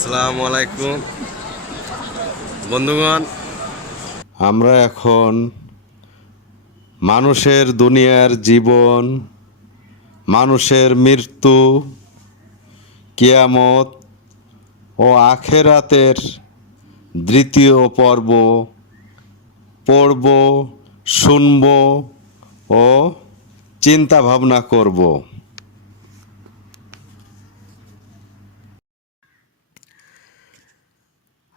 আসসালামু আলাইকুম। বন্ধুগণ, আমরা এখন মানুষের দুনিয়ার জীবন, মানুষের মৃত্যু, কিয়ামত ও আখেরাতের দ্বিতীয় পর্ব পড়ব, শুনব ও চিন্তা ভাবনা করব।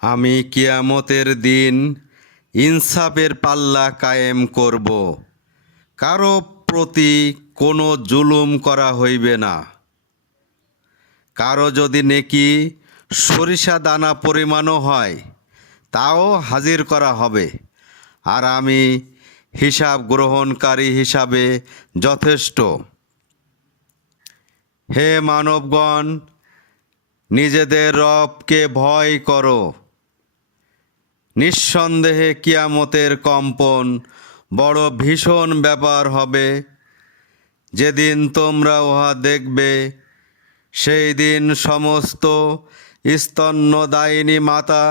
আমি কিয়ামতের দিন ইনসাফের পাল্লা কায়েম করব। কারও প্রতি কোনো জুলুম করা হইবে না। কারও যদি নেকি সরিষা দানা পরিমাণও হয়, তাও হাজির করা হবে। আর আমি হিসাব গ্রহণকারী হিসাবে যথেষ্ট। হে মানবগণ, নিজেদের রবকে ভয় করো। নিঃসন্দেহে কিয়ামতের কম্পন বড় ভীষণ ব্যাপার হবে। যেদিন তোমরা উহা দেখবে, সেই দিন সমস্ত স্তন্যদায়িনী মাতা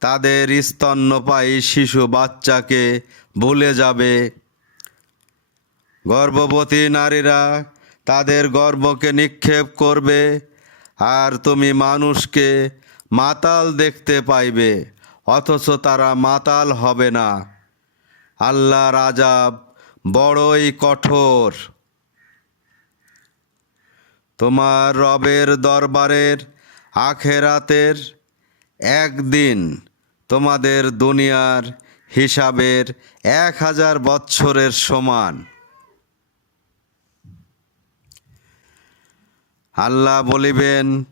তাদের স্তন্যপায়ী শিশু বাচ্চাকে ভুলে যাবে। গর্ভবতী নারীরা তাদের গর্বকে নিক্ষেপ করবে আর তুমি মানুষকে মাতাল দেখতে পাইবে। অথচ তারা মাতাল হবে না। আল্লাহ রাজাব বড়ই কঠোর। তোমার রবের দরবারের আখেরাতের একদিন তোমাদের দুনিয়ার হিসাবের এক হাজার বৎসরের সমান। আল্লাহ বলিবেন,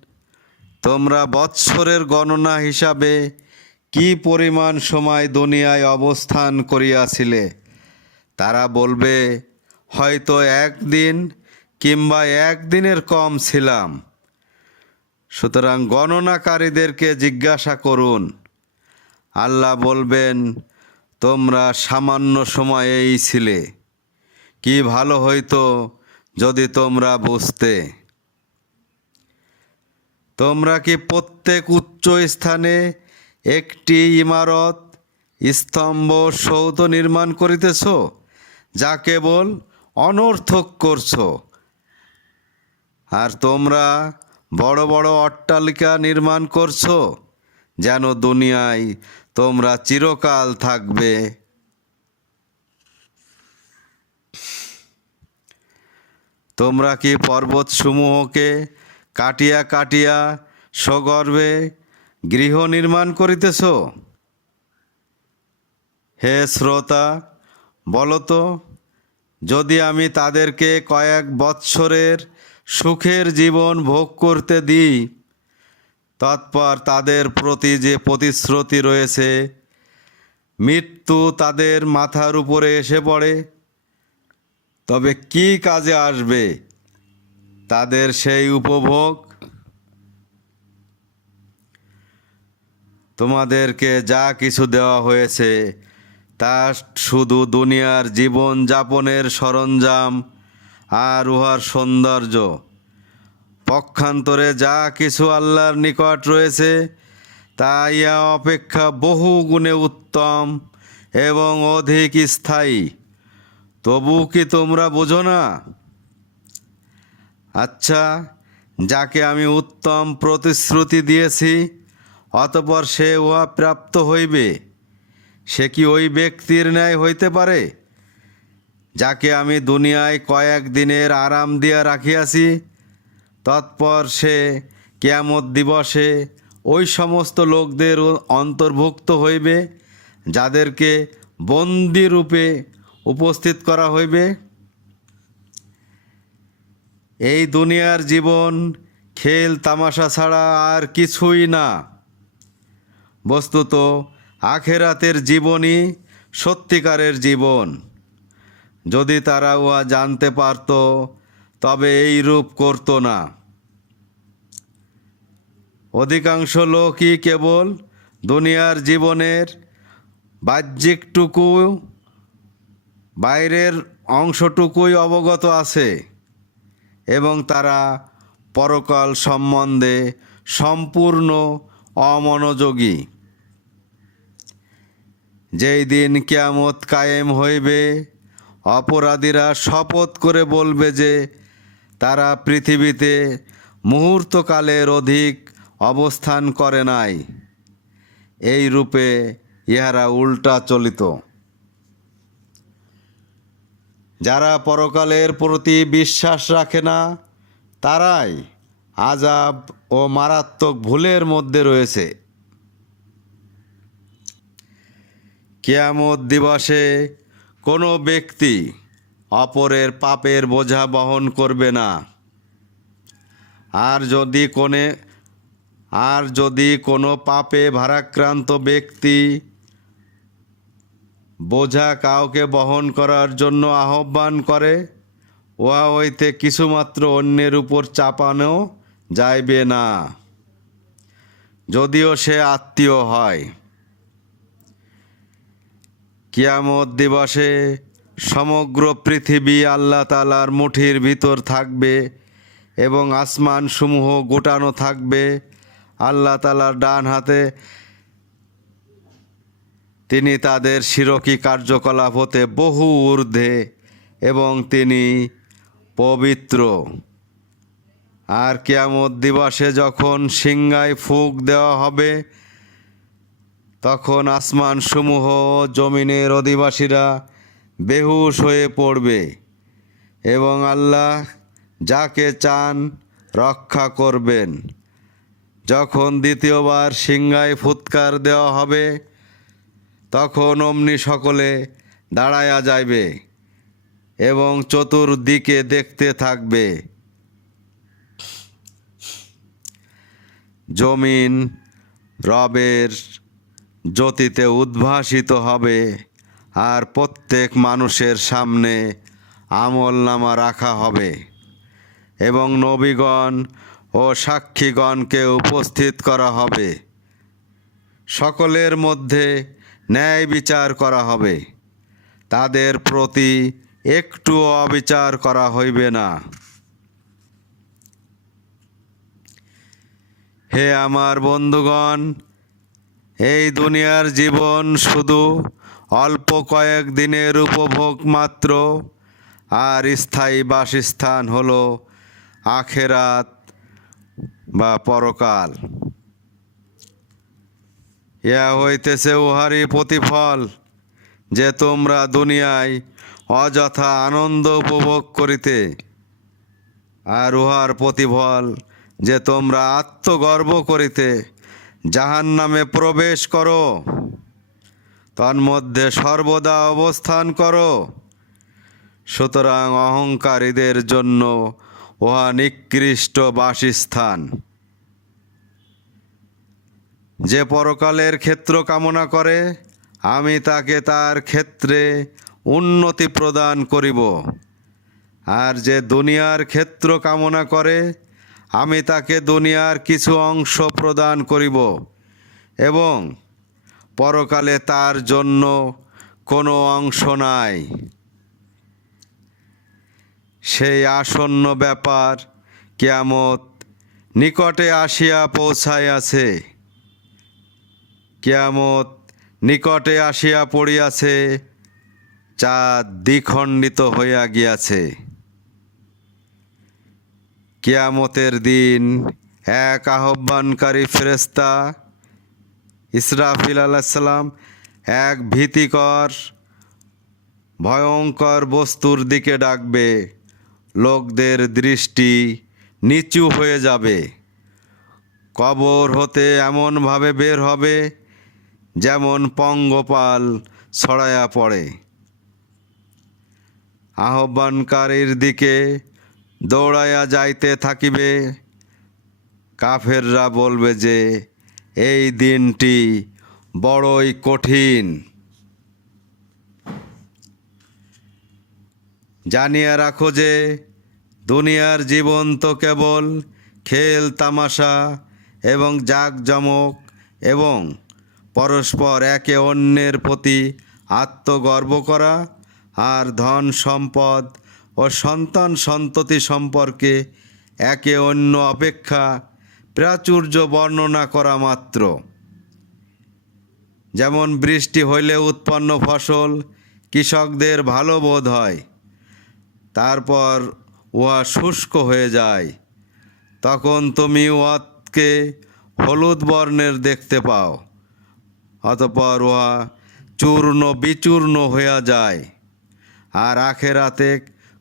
তোমরা বৎসরের গণনা হিসাবে কি পরিমাণ সময় দুনিয়ায় অবস্থান করিয়াছিলে? তারা বলবে, হয়তো একদিন কিংবা একদিনের কম ছিলাম। সুতরাং গণনাকারীদেরকে জিজ্ঞাসা করুন। আল্লাহ বলবেন, তোমরা সামান্য সময়েই ছিলে। কি ভালো হইতো যদি তোমরা বুঝতে। তোমরা কি প্রত্যেক উচ্চ স্থানে একটি ইমারত স্তম্ভ সৌধ নির্মাণ করিতেছ, যা কেবল অনর্থক করছ। আর তোমরা বড় বড় অট্টালিকা নির্মাণ করছ, যেন দুনিয়ায় তোমরা চিরকাল থাকবে। তোমরা কি পর্বতসমূহকে কাটিয়া কাটিয়া সগর্বে গৃহ নির্মাণ করিতেছ? হে শ্রোতা, বলতো, যদি আমি তাদেরকে কয়েক বৎসরের সুখের জীবন ভোগ করতে দিই, তৎপর তাদের প্রতি যে প্রতিশ্রুতি রয়েছে, মৃত্যু তাদের মাথার উপরে এসে পড়ে। তবে কি কাজে আসবে? তাদের সেই উপভোগ তোমাদেরকে যা কিছু দেওয়া হয়েছে, তা শুধু দুনিয়ার জীবন যাপনের সরঞ্জাম আর উহার সৌন্দর্য। পক্ষান্তরে যা কিছু আল্লাহর নিকট রয়েছে তা ইয়া অপেক্ষা বহু গুণে উত্তম এবং অধিক স্থায়ী। তবু কি তোমরা বোঝো না? আচ্ছা যাকে আমি উত্তম প্রতিশ্রুতি দিয়েছি অতপর সে উহা প্রাপ্ত হইবে। সে কি ওই ব্যক্তির ন্যায় হইতে পারে? যাকে আমি দুনিয়ায় কয়েক দিনের আরাম দিয়া রাখিয়াছি, তৎপর সে কেয়ামত দিবসে ওই সমস্ত লোকদের অন্তর্ভুক্ত হইবে, যাদেরকে বন্দি রূপে উপস্থিত করা হইবে। এই দুনিয়ার জীবন খেল তামাশা ছাড়া আর কিছুই না। বস্তুত আখেরাতের জীবনই সত্যিকারের জীবন। যদি তারা উহা জানতে পারত, তবে এই রূপ করত না। অধিকাংশ লোকই কেবল দুনিয়ার জীবনের বাহ্যিকটুকু বাইরের অংশটুকুই অবগত আছে এবং তারা পরকাল সম্বন্ধে সম্পূর্ণ অমনোযোগী। যেই দিন কেয়ামত কায়েম হইবে, অপরাধীরা শপথ করে বলবে যে, তারা পৃথিবীতে মুহূর্তকালের অধিক অবস্থান করে নাই। এই রূপে ইহারা উল্টা চলিত। যারা পরকালের প্রতি বিশ্বাস রাখে না, তারাই আজাব ও মারাত্মক ভুলের মধ্যে রয়েছে। কেয়ামত দিবসে কোনো ব্যক্তি অপরের পাপের বোঝা বহন করবে না। আর যদি কোনে, আর যদি কোনো পাপে ভারাক্রান্ত ব্যক্তি বোঝা কাউকে বহন করার জন্য আহ্বান করে, উহা হইতে কিছুমাত্র অন্যের উপর চাপানো যাইবে না। যদিও সে আত্মীয় হয়। কিয়ামত দিবসে সমগ্র পৃথিবী আল্লাহ তালার মুঠির ভিতর থাকবে এবং আসমান সমূহ গোটানো থাকবে। আল্লাহ তালার ডান হাতে তিনি তাদের শিরকি কার্যকলাপ হতে বহু ঊর্ধ্বে এবং তিনি পবিত্র। আর কেয়ামত দিবসে যখন সিংহায় ফুক দেওয়া হবে তখন আসমান সমূহ জমিনের অধিবাসীরা বেহুশ হয়ে পড়বে এবং আল্লাহ যাকে চান রক্ষা করবেন। যখন দ্বিতীয়বার সিংহায় ফুৎকার দেওয়া হবে, তখন অমনি সকলে দাঁড়ায়া যাইবে এবং চতুর্দিকে দেখতে থাকবে। জমিন রবের জ্যোতিতে উদ্ভাসিত হবে আর প্রত্যেক মানুষের সামনে আমল নামা রাখা হবে। এবং নবীগণ ও সাক্ষীগণকে উপস্থিত করা হবে। সকলের মধ্যে ন্যায় বিচার করা হবে। তাদের প্রতি একটু অবিচার করা হইবে না। হে আমার বন্ধুগণ এই দুনিয়ার জীবন শুধু অল্প কয়েক দিনের উপভোগ মাত্র, আর স্থায়ী বাসস্থান হলো আখেরাত বা পরকাল। ইয়া হইতেছে উহারই প্রতিফল, যে তোমরা দুনিয়ায় অযথা আনন্দ উপভোগ করিতে, আর উহার প্রতিফল যে তোমরা আত্মগর্ব করিতে জাহান নামে প্রবেশ করো। তন্মধ্যে সর্বদা অবস্থান করো। সুতরাং অহংকারীদের জন্য উহা নিকৃষ্ট বাসস্থান। যে পরকালের ক্ষেত্র কামনা করে, আমি তাকে তার ক্ষেত্রে উন্নতি প্রদান করিব। আর যে দুনিয়ার ক্ষেত্র কামনা করে আমি তাকে দুনিয়ার কিছু অংশ প্রদান করিব এবং পরকালে তার জন্য কোনো অংশ নাই। সেই আসন্ন ব্যাপার কেয়ামত নিকটে আসিয়া পৌঁছাইয়াছে। কেয়ামত নিকটে আসিয়া পড়িয়াছে, চাঁদ দ্বিখণ্ডিত হইয়া গিয়াছে। কেয়ামতের দিন এক আহ্বানকারী ফেরেস্তা ইসরাফিল আলাইসাল্লাম এক ভীতিকর, ভয়ঙ্কর বস্তুর দিকে ডাকবে। লোকদের দৃষ্টি নিচু হয়ে যাবে। কবর হতে এমনভাবে বের হবে যেমন পঙ্গপাল ছড়ায়া পড়ে। আহ্বানকারীর দিকে দৌড়াইয়া যাইতে থাকিবে। কাফেররা বলবে যে, এই দিনটি বড়ই কঠিন। জানিয়া রাখো যে, দুনিয়ার জীবন তো কেবল খেল, তামাশা এবং জাঁকজমক এবং পরস্পর একে অন্যের প্রতি আত্মগর্ব করা আর ধন সম্পদ ও সন্তান সন্ততি সম্পর্কে একে অন্য অপেক্ষা প্রাচুর্য বর্ণনা করা মাত্র। যেমন বৃষ্টি হইলে উৎপন্ন ফসল কৃষকদের ভালো বোধ হয়, তারপর উহা শুষ্ক হয়ে যায়। তখন তুমি উহাকে হলুদ বর্ণের দেখতে পাও, অতপর উহা চূর্ণ বিচূর্ণ হইয়া যায়। আর আখেরাতে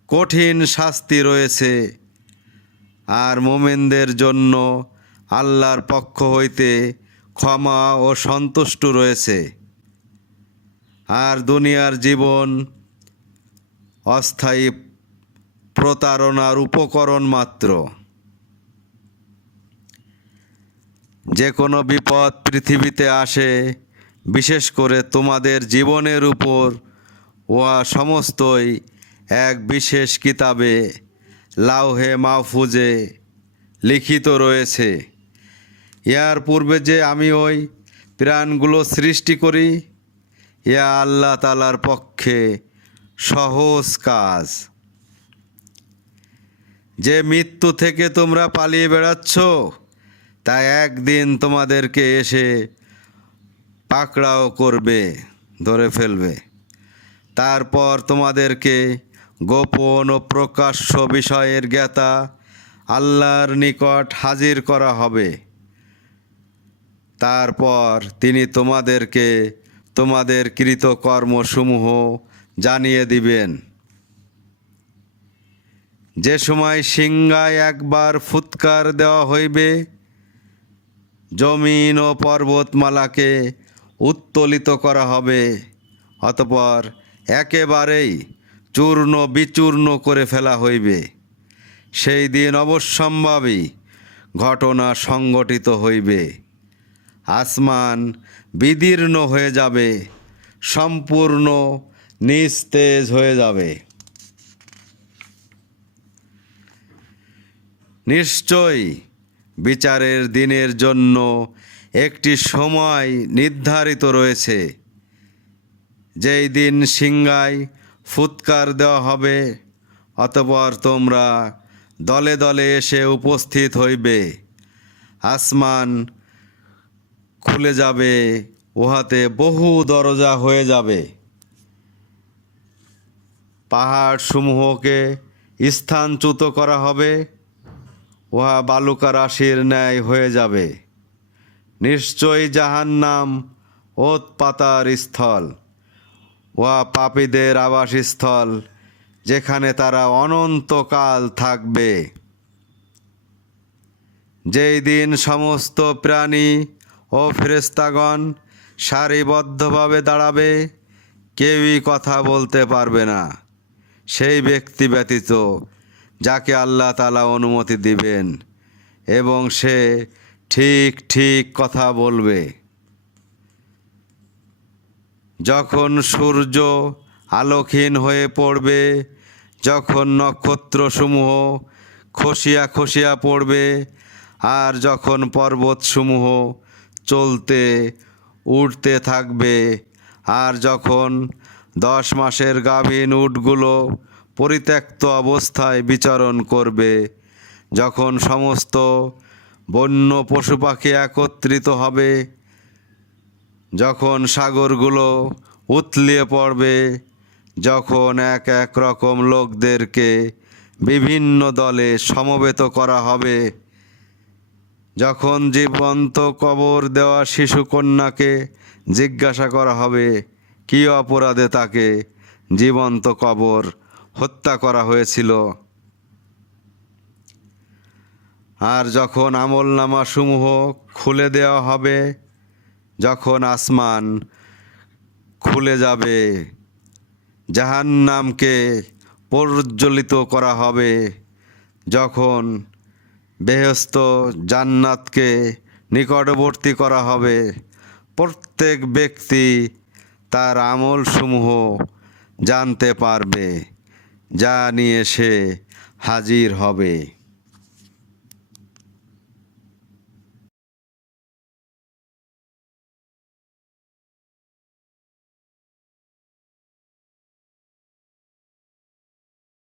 কঠিন শাস্তি রয়েছে। আর মোমেনদের জন্য আল্লাহর পক্ষ হইতে ক্ষমা ও সন্তুষ্ট রয়েছে। আর দুনিয়ার জীবন অস্থায়ী প্রতারণার উপকরণ মাত্র। যে কোনো বিপদ পৃথিবীতে আসে, বিশেষ করে তোমাদের জীবনের উপর উহা সমস্তই এক বিশেষ কিতাবে লাউহে মাহফুজে লিখিত রয়েছে। ইহার পূর্বে যে আমি ওই প্রাণগুলো সৃষ্টি করি, ইয়া আল্লাহ তালার পক্ষে সহজ কাজ। যে মৃত্যু থেকে তোমরা পালিয়ে বেড়াচ্ছ, তা একদিন তোমাদেরকে এসে পাকড়াও করবে, ধরে ফেলবে। তারপর তোমাদেরকে গোপন ও প্রকাশ্য বিষয়ের জ্ঞাতা আল্লাহর নিকট হাজির করা হবে। তারপর তিনি তোমাদেরকে তোমাদের কৃতকর্মসমূহ জানিয়ে দিবেন। যে সময় সিংহায় একবার ফুৎকার দেওয়া হইবে, জমিন ও পর্বতমালাকে উত্তোলিত করা হবে, অতপর একেবারেই চূর্ণ বিচূর্ণ করে ফেলা হইবে। সেই দিন অবশ্যম্ভাবী ঘটনা সংগঠিত হইবে। আসমান বিদীর্ণ হয়ে যাবে, সম্পূর্ণ নিস্তেজ হয়ে যাবে। নিশ্চয়ই বিচারের দিনের জন্য একটি সময় নির্ধারিত রয়েছে। যেই দিন সিংহায় ফুৎকার দেওয়া হবে, অতপর তোমরা দলে দলে এসে উপস্থিত হইবে। আসমান খুলে যাবে, উহাতে বহু দরজা হয়ে যাবে। পাহাড় সমূহকে স্থানচ্যুত করা হবে, উহা বালুকা রাশির ন্যায় হয়ে যাবে। নিশ্চয়ই জাহান্নাম ওত পাতার স্থল। উহা পাপীদের আবাসস্থল, যেখানে তারা অনন্তকাল থাকবে। যেই দিন সমস্ত প্রাণী ও ফেরেস্তাগণ সারিবদ্ধভাবে দাঁড়াবে, কেউই কথা বলতে পারবে না। সেই ব্যক্তি ব্যতীত, যাকে আল্লাহ তালা অনুমতি দিবেন, এবং সে ঠিক ঠিক কথা বলবে। যখন সূর্য আলোকহীন হয়ে পড়বে, যখন নক্ষত্রসমূহ খসিয়া খসিয়া পড়বে, আর যখন পর্বতসমূহ চলতে উঠতে থাকবে, আর যখন দশ মাসের গাভীন উটগুলো পরিত্যক্ত অবস্থায় বিচরণ করবে, যখন সমস্ত বন্য পশু পাখি একত্রিত হবে যখন সাগরগুলো উতলিয়ে পড়বে, যখন এক এক রকম লোকদেরকে বিভিন্ন দলে সমবেত করা হবে, যখন জীবন্ত কবর দেওয়া শিশু কন্যাকে জিজ্ঞাসা করা হবে, কী অপরাধে তাকে জীবন্ত কবর হত্যা করা হয়েছিল? আর যখন আমলনামা সমূহ খুলে দেওয়া হবে যখন আসমান খুলে যাবে, জাহান্নামকে প্রজ্বলিত করা হবে, যখন বেহস্ত জান্নাতকে নিকটবর্তী করা হবে, প্রত্যেক ব্যক্তি তার আমলসমূহ জানতে পারবে যা নিয়ে সে হাজির হবে।